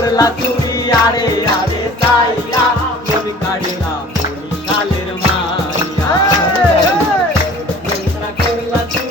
করলা তুমি আরে আরে তাইয়া মন কাড়িলা কালের মাইয়া। করলা তুমি